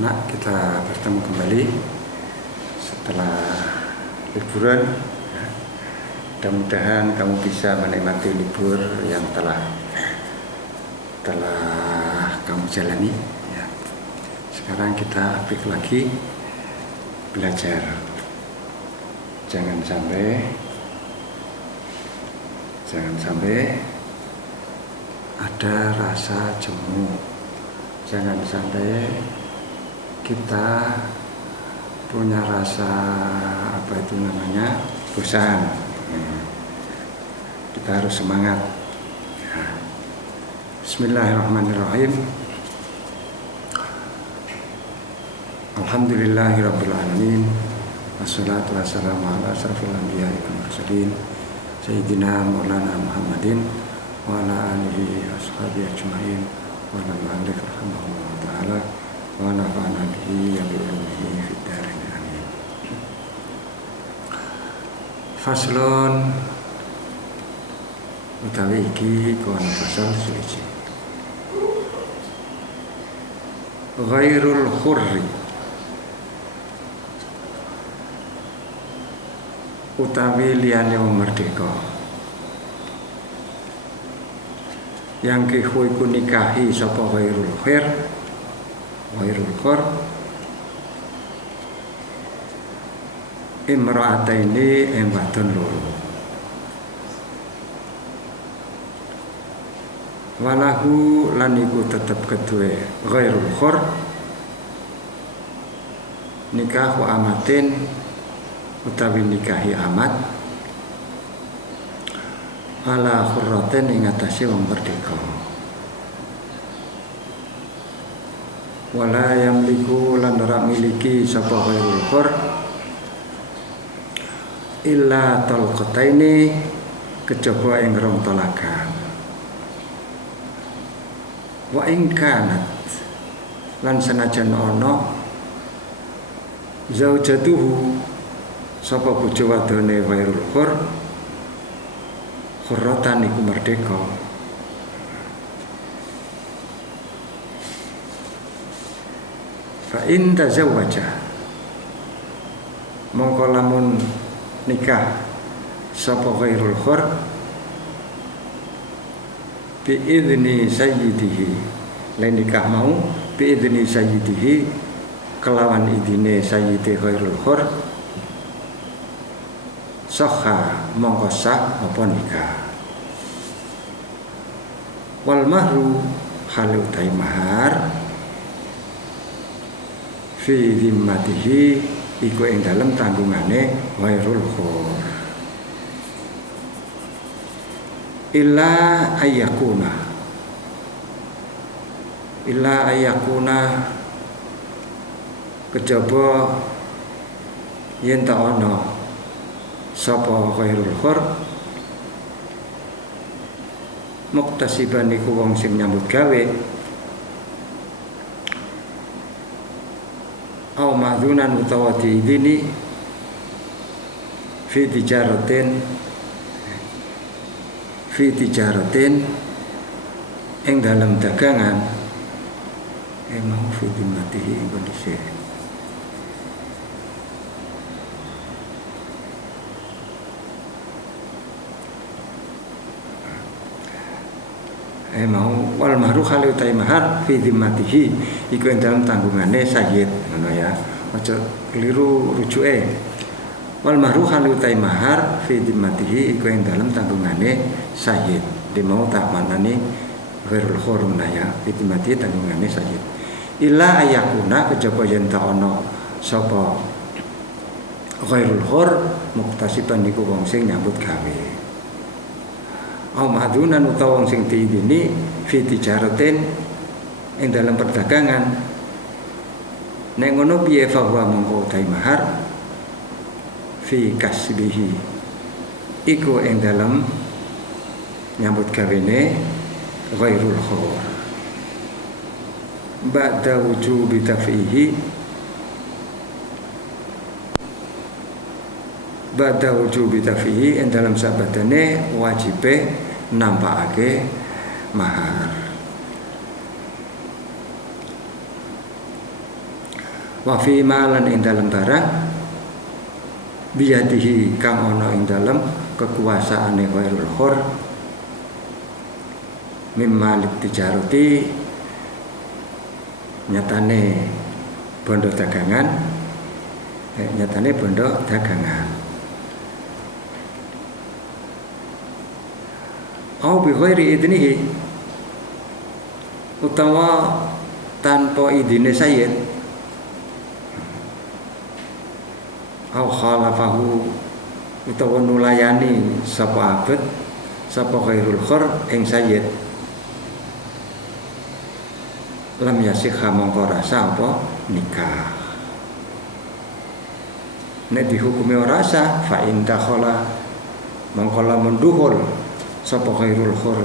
anak-anak, kita bertemu kembali setelah liburan. Mudah-mudahan kamu bisa menikmati libur yang telah kamu jalani ya. Sekarang kita aktif lagi belajar. Jangan sampai ada rasa jemu. Jangan sampai kita punya rasa bosan. Kita harus semangat. Bismillahirrahmanirrahim. Alhamdulillahirabbil alamin. Wassalatu wassalamu ala asyrafil anbiya'i wal mursalin sayyidina maulana Muhammadin wa ala alihi washabihi ajmain wa ala alihi rahimahullah ta'ala wa nafa'ana bihi wa bi ulumihi fid dharain amin. Faslun utawi iki kon fasal suci. Ghairul khurri utawi liyane wong merdeka. Yang kihu iku nikahi sapa ghairul khur imra'ataini ing wadon loro. Walahu lan iku tetep kedue ghairul khur nikahu amatin utawi nikahi amat ala khurratin ing atase wong merdeka. Wala yamliku lan ora miliki sapa ghairul khur illa talqataini kejaba ing rong talakan. Wa ing kanat lan senajan ana zaujatuhu sapa bojo wadone ghairul khur khurratan iku merdeka. Fa in tazawwaja mongko lamun nikah sapa ghairul khur bi idzni sayyidihi lan nikah mau bi idzni sayyidihi kelawan idine sayyidi ghairul khur sahha mongko sah apa nikah. Wal mahru halu utai mahar fi zimmatihi iku ing dalem tanggungane ghairul khur illa ayakuna kejaba yen ta ana sapa ghairul khur muktasiban iku wong sing nyambut gawe au ma'dzunan utawa diidini fi tijaratin ing dalam dagangan mau fi dimatihi Indonesia mau wal mahru khali utai mahar fi dhimmatihi iku ing dalem tanggungane sayyid ngono ya, aja keliru rujuke. Wal mahru khali utai mahar fi dhimmatihi iku ing dalem tanggungane sayyid di mau tak manani ghairul khur ya, fi dhimmatihi tanggungane sayyid illa ayakuna kejaba yen ta ana sapa ghairul khur muktasiban iku wong sing nyambut gawe au ma'dunan utawa wong sing diidini fi tijaratin ing dalam perdagangan. Nek ngono piye fa wa mongko utai mahar fi kasbihi iku ing dalam nyambut gawene ghairul khur ba'da wujubi tafihi ba'da wujubi tafihi ing dalam sabadane wajibe nampakake mahar. wa fi malan ing dalem barang biyadihi kang ana ing dalem kekuasaane ghairul hur mimma tijarati nyatane bondo dagangan au bi ghairi idnihi utawa tanpa idine sayyid au khalafahu utawa nulayani sapa abad sapa ghairul khur ing sayyid lam yasikha mongko rasa apa nikah nek dihukumi ora sah fa in dakhala mongko lamun duhul sapa ghairul khur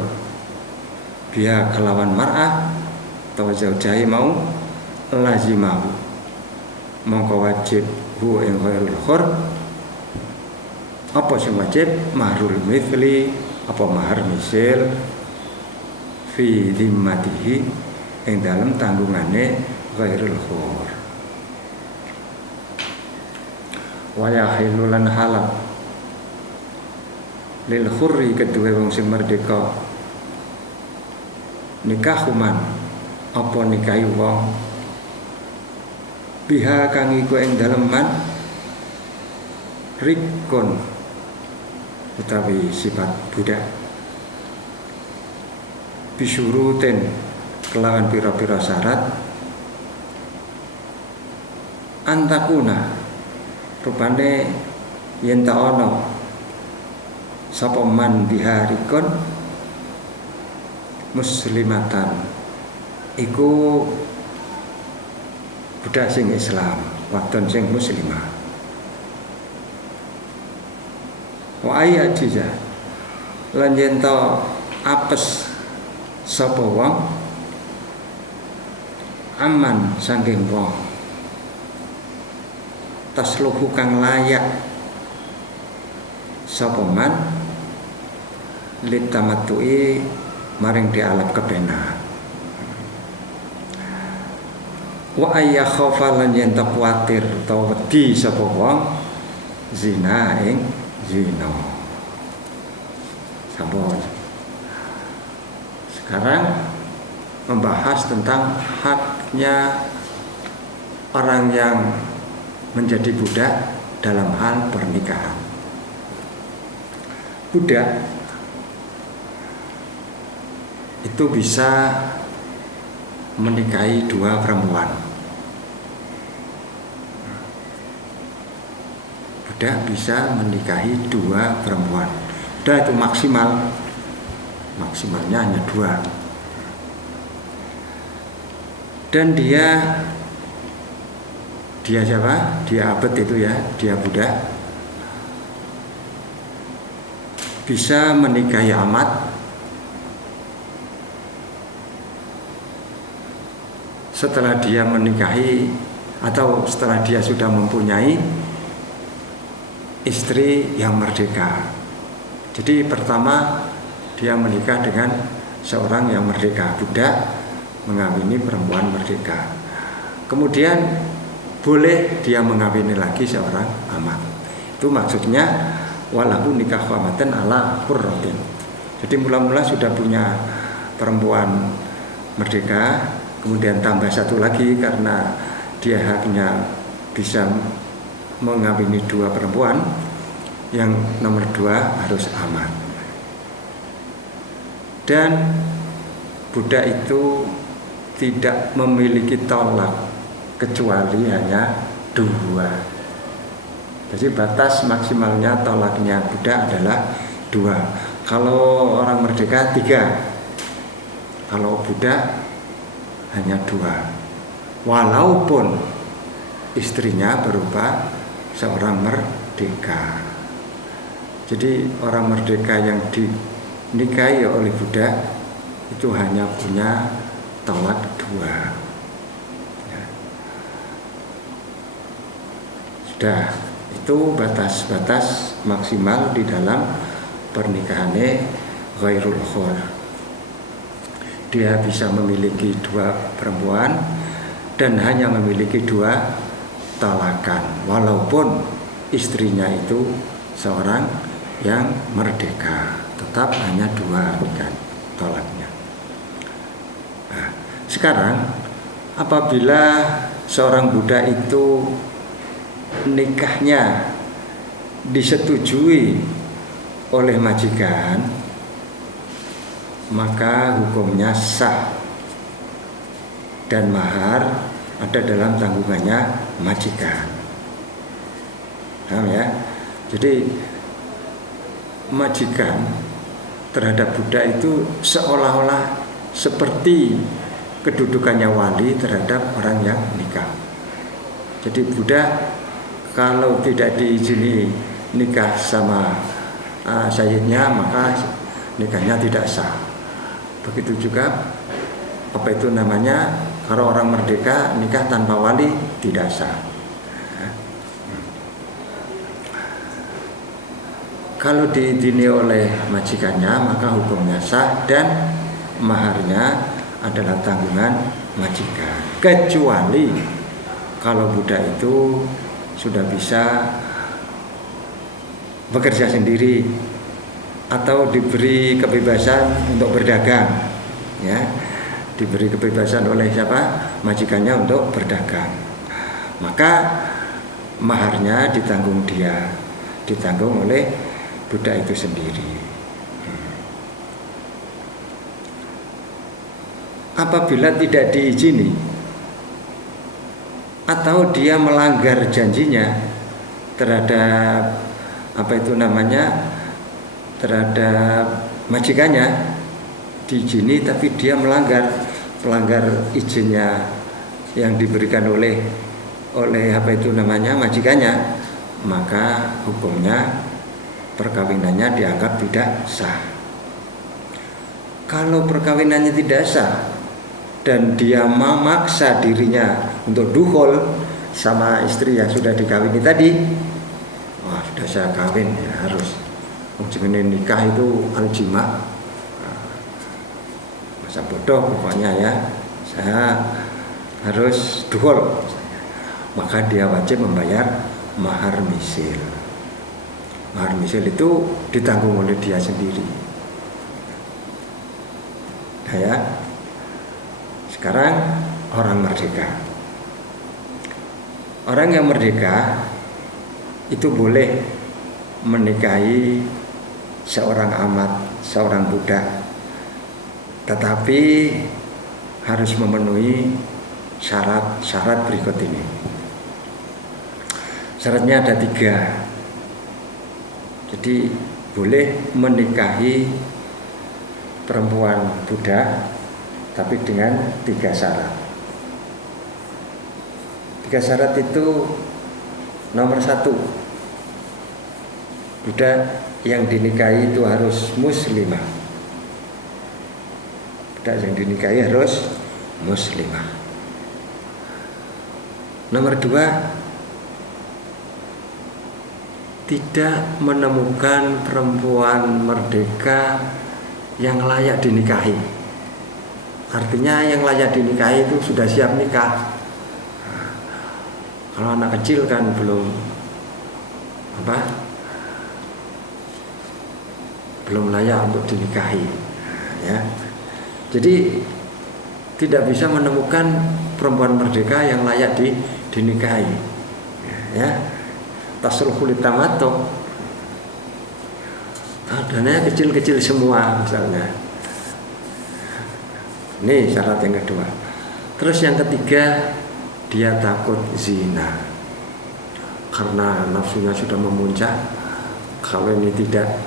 biya kelawan mar'ah atau jauh-jauh mau lazimahu mongko wajib hu ing ghairul khur apa sing wajib mahrul mithli apa mahar misil fi dhimmatihi ing dalem tanggungane ghairul khur wa yahilulan halal lil khurri kedua wong sing merdeka nikahuman apa nikahi wong biha kang iku ing dalem man rikun utawi sifat budak bisyuruten kelawan pira-pira syarat antakuna rupane yen ta ana sapa man biha rikun muslimatan iku budak sing Islam wadon sing muslimah wa ayajiza lan yen ta apes sapa wong aman saking wong tasluhu kang layak sapa man litamatui maring dialap kebenar wa ayya khafa lan yen ta kuwatir utawa wedi sapa wong zina ing zina. Sampun. Sekarang membahas tentang haknya orang yang menjadi budak dalam hal pernikahan. Budak itu bisa menikahi dua perempuan. Budak bisa menikahi dua perempuan. Budak itu maksimalnya hanya dua. Dan dia siapa? Dia abad itu ya, dia budak. Bisa menikahi amat setelah dia menikahi atau setelah dia sudah mempunyai istri yang merdeka. Jadi pertama dia menikah dengan seorang yang merdeka, budak mengawini perempuan merdeka. Kemudian boleh dia mengawini lagi seorang amat. Itu maksudnya walahu nikah amatin ala hurratin. Jadi mula-mula sudah punya perempuan merdeka, kemudian tambah satu lagi karena dia haknya bisa mengawini dua perempuan, yang nomor dua harus aman. Dan budak itu tidak memiliki tolak kecuali hanya dua. Jadi batas maksimalnya tolaknya budak adalah dua. Kalau orang merdeka tiga, kalau budak hanya dua. Walaupun istrinya berupa seorang merdeka. Jadi orang merdeka yang dinikahi oleh budak itu hanya punya tolak dua. Ya. Sudah, itu batas-batas maksimal di dalam pernikahannya ghairul khur. Dia bisa memiliki dua perempuan dan hanya memiliki dua talakan, walaupun istrinya itu seorang yang merdeka, tetap hanya 2 kan tolaknya. Nah, sekarang apabila seorang budak itu nikahnya disetujui oleh majikan, maka hukumnya sah dan mahar ada dalam tanggungannya majikan. Paham ya? Jadi majikan terhadap budak itu seolah-olah seperti kedudukannya wali terhadap orang yang nikah. Jadi budak kalau tidak diizini nikah sama sayyidnya, maka nikahnya tidak sah. Begitu juga apa itu namanya, kalau orang merdeka nikah tanpa wali tidak sah. Kalau diizini oleh majikannya, maka hukumnya sah dan maharnya adalah tanggungan majikan. Kecuali kalau budak itu sudah bisa bekerja sendiri atau diberi kebebasan untuk berdagang, ya, diberi kebebasan oleh siapa? Majikannya untuk berdagang. Maka maharnya ditanggung dia, ditanggung oleh budak itu sendiri. Apabila tidak diizini atau dia melanggar janjinya terhadap apa itu namanya, terhadap majikannya, diizini tapi dia melanggar izinnya yang diberikan oleh apa itu namanya majikannya, maka hukumnya perkawinannya dianggap tidak sah. Kalau perkawinannya tidak sah dan dia memaksa dirinya untuk dukhul sama istri yang sudah dikawini tadi, wah sudah saya kawin ya harus, jenenge nikah itu aljima, masa bodoh pokoknya ya, saya harus dukhul, maka dia wajib membayar mahar misil. Mahar misil itu ditanggung oleh dia sendiri. Nah ya, sekarang orang merdeka. Orang yang merdeka itu boleh menikahi seorang amat, seorang budak, tetapi harus memenuhi syarat-syarat berikut ini. Syaratnya ada 3. Jadi boleh menikahi perempuan budak tapi dengan 3 syarat. 3 syarat itu, nomor 1, budak yang dinikahi itu harus muslimah. Budak yang dinikahi harus muslimah. Nomor 2, tidak menemukan perempuan merdeka yang layak dinikahi. Artinya yang layak dinikahi itu sudah siap nikah. Nah, kalau anak kecil kan belum layak untuk dinikahi, ya. Jadi tidak bisa menemukan perempuan merdeka yang layak dinikahi, ya. Tasruhul tamato, adanya kecil-kecil semua misalnya. Ini syarat yang kedua. Terus yang ketiga, dia takut zina karena nafsunya sudah memuncak. Kalau ini tidak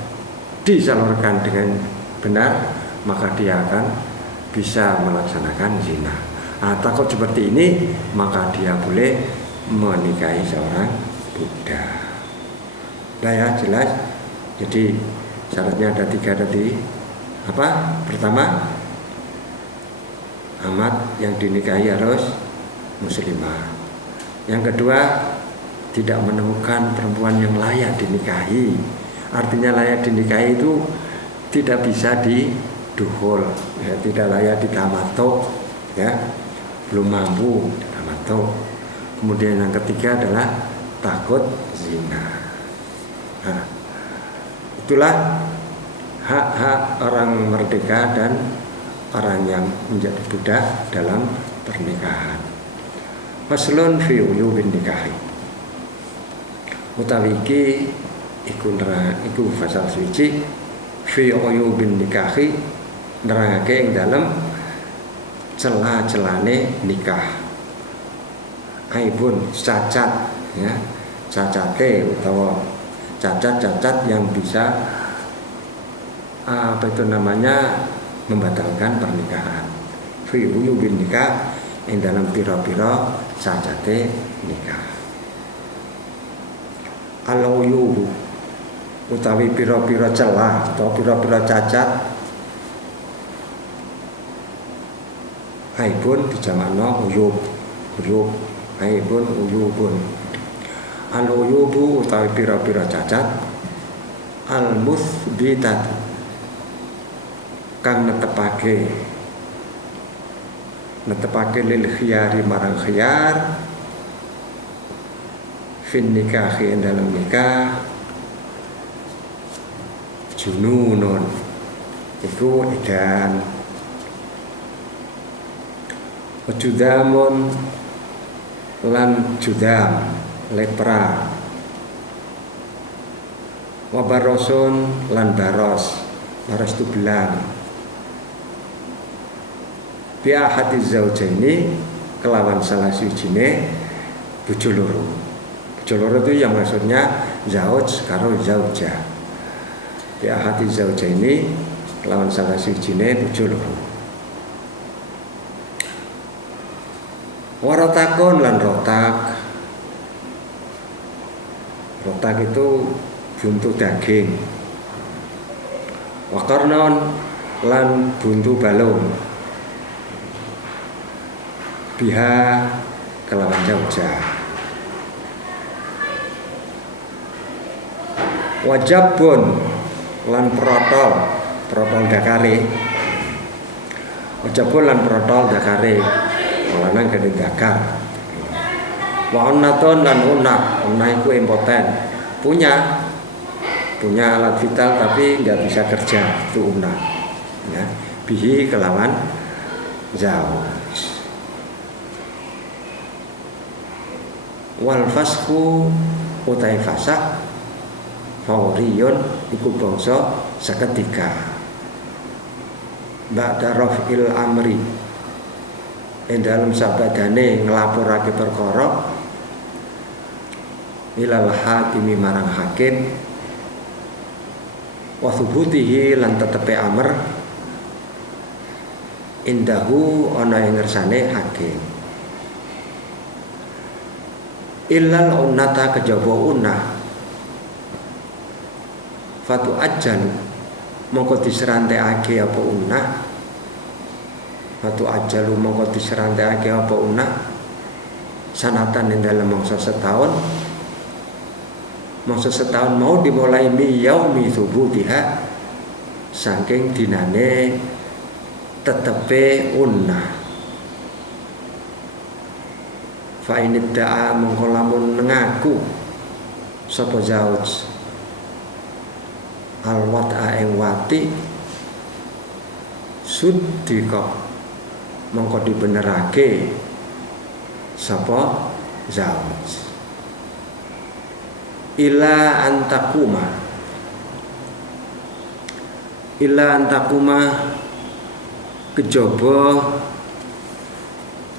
disalurkan dengan benar, maka dia akan bisa melaksanakan zina. Nah, takut seperti ini, maka dia boleh menikahi seorang budak. Nah ya, jelas. Jadi syaratnya ada 3 tadi. Apa? Pertama, amat yang dinikahi harus muslimah. Yang kedua, tidak menemukan perempuan yang layak dinikahi. Artinya layak dinikahi itu tidak bisa didukhul, ya, tidak layak ditamato, ya, belum mampu ditamato. Kemudian yang ketiga adalah takut zina. Nah, itulah hak-hak orang merdeka dan orang yang menjadi budak dalam pernikahan. Faslun fi uyubin nikahi. Utawi iki iku fasal suci fi uyubin nikahi, nerangake ing dalem celah-celane nikah. Aibun cacat, ya, cacate utawa cacat-cacat yang bisa membatalkan pernikahan. Fi uyubin nikah ing dalam pira-pira cacate nikah. Al-uyubu utawi pira-pira celah atau pira-pira cacat, aibun dijamakno uyub. Aibun uyubun. Al-uyubu utawi pira-pira cacat, al-muthbitat kang netepake lil khiyari marang khiyar fin nikahi dalam nikah, jununun iku edan, judamun lan judam lepra, wabarosun lan baros itu belang, bi'a hati zaujaini kelawan salah sijine bojo loro. Bojo loro itu yang maksudnya zauj karo zaujah. Bi'a hati zaujaini kelawan salah sijine bojo loro. Warotakon lan rotak. Rotak itu buntu daging. Wakarnon lan buntu balung. Biha kelawan zaujah. Wajabun lan protol dakare. Wajabun lan protol dakare. Lanang gede dakar. Wa onnaton lan unah iku impoten. Punya alat vital tapi nggak bisa kerja, itu unah. Ya, bihi kelawan zauj. Wal fasku utai fasak fauriyun iku bangsa seketika. Ba'da raf'il amri ing dalem sabadane nglapurake perkara ilal hakimi marang hakim wa thubutihi lan tetepe amr indahu ana ing ngersane hakim. Illal unnata kejaba unnah fatu ajal mongko diserantekake apa unnah. Fatu ajalu mongko diserantekake apa unah sanatan ing dalam mangsa setahun. Mangsa setahun mau dimulai mi yaumi thubutiha saking dinane tetepe unah. Fa inidda'a mongko lamun ngaku sapa zauj alwat'a ing wati suddiqa mongko dibenerake sapa zauj ila antakuma kejaba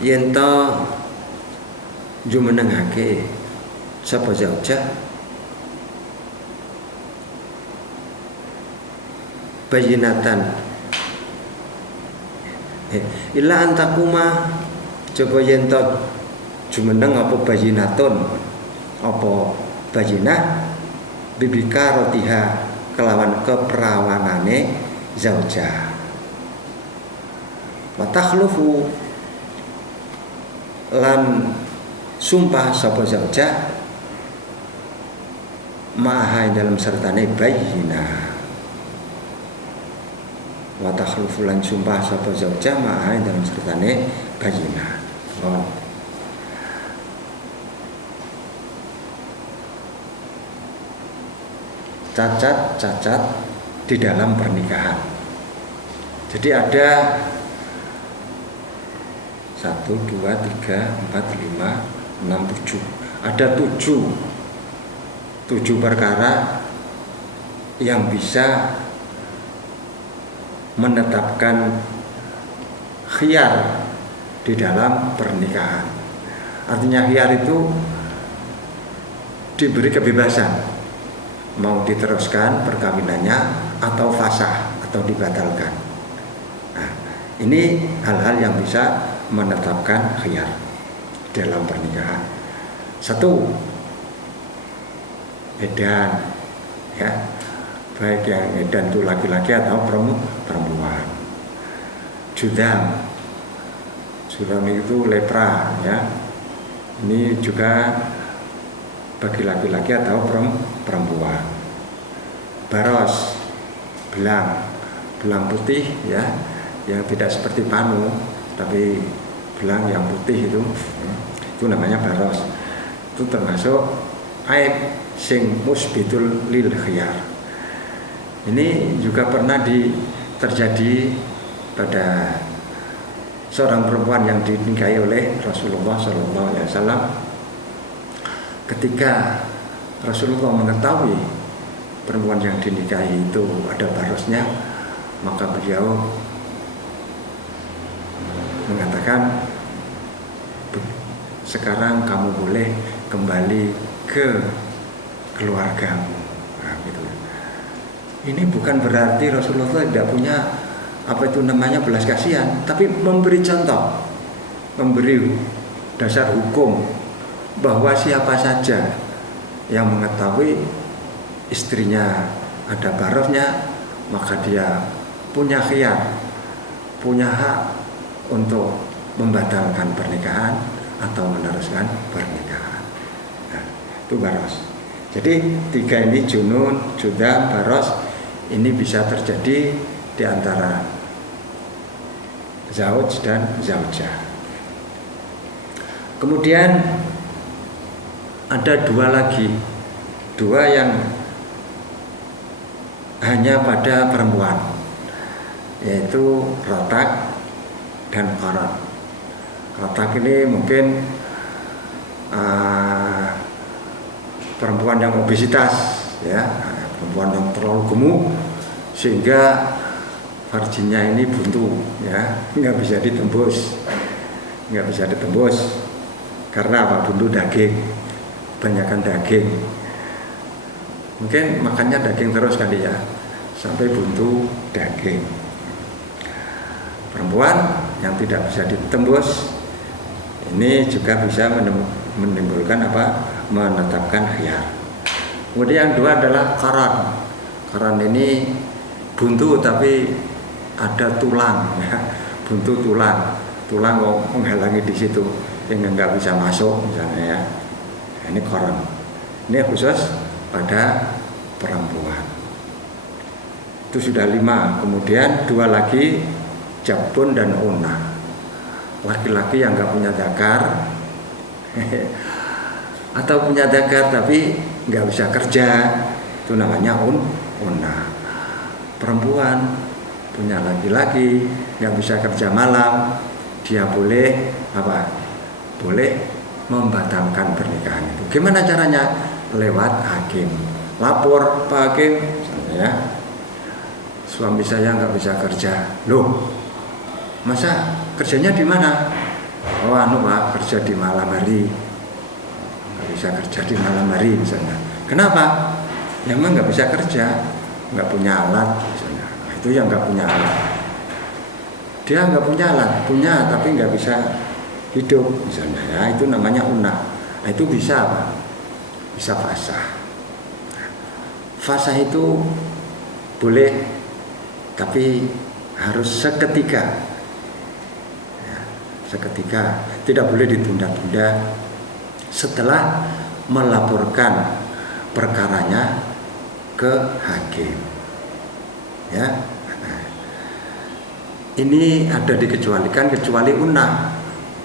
yen ta jumenengake sapa zaujah bayinatan illa antakuma coba yen to jumeneng apa bayinatun apa bayinah bibika rotiha kelawan keperawanane zaujah wa takhlufu lan sumpah sapa zaujah ma'aha dalam sertane bayinah wa takhlufu lan sumpah sapa zaujah ma'aha dalam sertane bayinah. cacat di dalam pernikahan. Jadi ada 1, 2, 3, 4, 5, 6, 7. Ada 7 perkara yang bisa menetapkan khiyar di dalam pernikahan. Artinya khiyar itu diberi kebebasan mau diteruskan perkawinannya atau fasah atau dibatalkan. Nah, ini hal-hal yang bisa menetapkan khiyar dalam pernikahan. 1, edan, ya, baik yang edan itu laki-laki atau perempuan. Judam itu lepra, ya. Ini juga bagi laki-laki atau perempuan. Baros, belang putih, ya, yang tidak seperti panu tapi belang yang putih itu namanya baros. Itu termasuk aib sing musbitul lil khiyar. Ini juga pernah terjadi pada seorang perempuan yang dinikahi oleh Rasulullah SAW. Ketika Rasulullah mengetahui perempuan yang dinikahi itu ada barosnya, maka beliau mengatakan, sekarang kamu boleh kembali ke keluargamu. Nah, gitu. Ini bukan berarti Rasulullah tidak punya belas kasihan, tapi memberi contoh, memberi dasar hukum bahwa siapa saja yang mengetahui istrinya ada barosnya, maka dia punya khiyar, punya hak untuk membatalkan pernikahan atau meneruskan pernikahan. Nah, itu baros. Jadi 3 ini, junun, judam, baros, ini bisa terjadi di antara zauj dan zaujah. Kemudian ada 2 lagi, 2 yang hanya pada perempuan, yaitu rotak dan qarat. Rotak ini mungkin perempuan yang obesitas, ya, perempuan yang terlalu gemuk sehingga farjinya ini buntu, ya, nggak bisa ditembus karena apa? Buntu daging, banyakkan daging. Mungkin makannya daging terus kali, ya, sampai buntu daging. Perempuan yang tidak bisa ditembus ini juga bisa menimbulkan menetapkan khiyar. Kemudian yang 2 adalah qaran. Qaran ini buntu tapi ada tulang, ya, buntu tulang menghalangi di situ sehingga nggak bisa masuk misalnya, ya. Ini qaran. Ini khusus pada perempuan. Itu sudah 5. Kemudian 2 lagi, jabun dan unah. Laki-laki yang nggak punya zakar atau punya zakar tapi nggak bisa kerja, itu namanya unah. Perempuan punya laki-laki nggak bisa kerja malam, dia boleh membatalkan pernikahan itu. Gimana caranya? Lewat hakim. Lapor Pak Hakim, ya, suami saya nggak bisa kerja. Loh, masa kerjanya di mana? Oh, Pak, kerja di malam hari. Nggak bisa kerja di malam hari misalnya. Kenapa? Ya memang nggak bisa kerja, nggak punya alat misalnya. Nah, itu yang nggak punya alat. Dia nggak punya alat, punya tapi nggak bisa hidup misalnya, ya, itu namanya unah. Nah, itu bisa apa? Bisa fasah. Fasah itu boleh, tapi harus seketika, ya, seketika, tidak boleh ditunda-tunda setelah melaporkan perkaranya ke hakim, ya. Ini ada dikecualikan kecuali unah.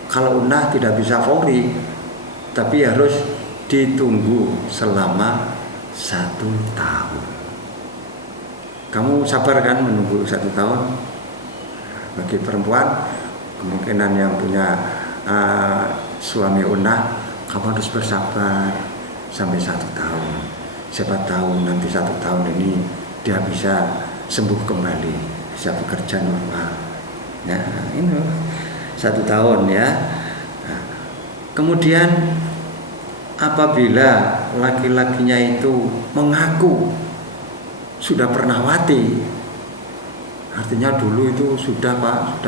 Kalau unah tidak bisa fauri, tapi harus ditunggu selama 1 tahun. Kamu sabar kan menunggu 1 tahun? Bagi perempuan, kemungkinan yang punya suami unah, kamu harus bersabar sampai 1 tahun. Siapa tahu nanti 1 tahun ini dia bisa sembuh kembali, bisa bekerja normal. Nah, ini 1 tahun ya. Nah, kemudian apabila laki-lakinya itu mengaku sudah pernah wati, artinya dulu itu sudah Pak,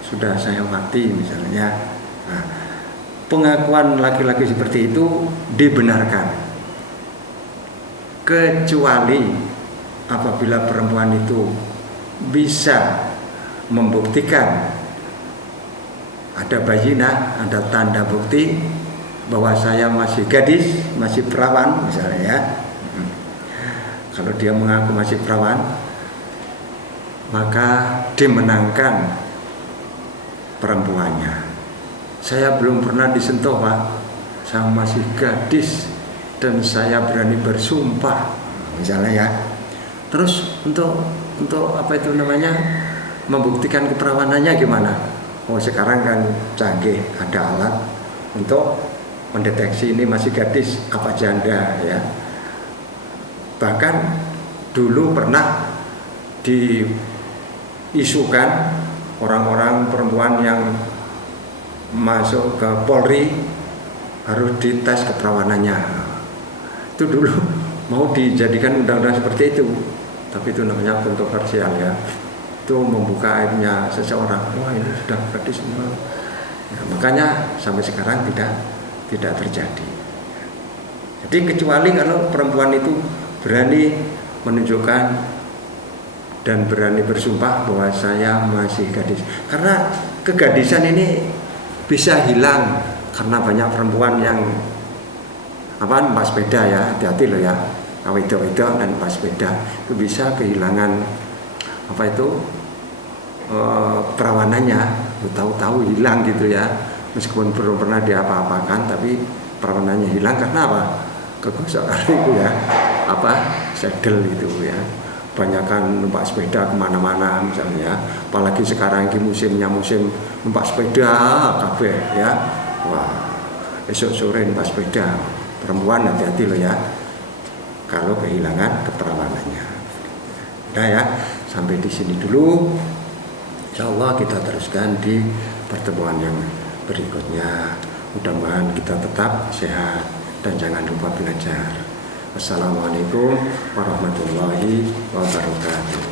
sudah saya wati misalnya. Nah, pengakuan laki-laki seperti itu dibenarkan, kecuali apabila perempuan itu bisa membuktikan ada bayinah, ada tanda bukti bahwa saya masih gadis, masih perawan misalnya ya. Kalau dia mengaku masih perawan, maka dimenangkan perempuannya. Saya belum pernah disentuh Pak, saya masih gadis dan saya berani bersumpah misalnya ya. Terus untuk apa itu namanya, membuktikan keperawanannya gimana? Oh sekarang kan canggih, ada alat untuk mendeteksi ini masih gadis apa janda ya. Bahkan dulu pernah diisukan orang-orang perempuan yang masuk ke Polri harus dites keperawanannya. Itu dulu mau dijadikan undang-undang seperti itu, tapi itu namanya kontroversial ya. Itu membuka aibnya seseorang. Wah ini sudah gadis semua. Ya, makanya sampai sekarang tidak terjadi. Jadi kecuali kalau perempuan itu berani menunjukkan dan berani bersumpah bahwa saya masih gadis. Karena kegadisan ini bisa hilang karena banyak perempuan yang numpak sepeda ya, hati-hati loh ya. Wedok-wedok dan numpak sepeda itu bisa kehilangan perawanannya, tahu-tahu hilang gitu ya. Meskipun belum pernah diapa-apakan, tapi perawanannya hilang karena apa? Kegosok itu ya, sedel itu ya. Banyakan numpak sepeda kemana-mana misalnya, apalagi sekarang ini musim numpak sepeda kabeh ya. Wah, esok sore numpak sepeda, perempuan hati-hati loh ya, kalau kehilangan keperawanannya. Nah ya, sampai di sini dulu. Insyaallah kita teruskan di pertemuan yang berikutnya. Mudah-mudahan kita tetap sehat dan jangan lupa belajar. Wassalamualaikum warahmatullahi wabarakatuh.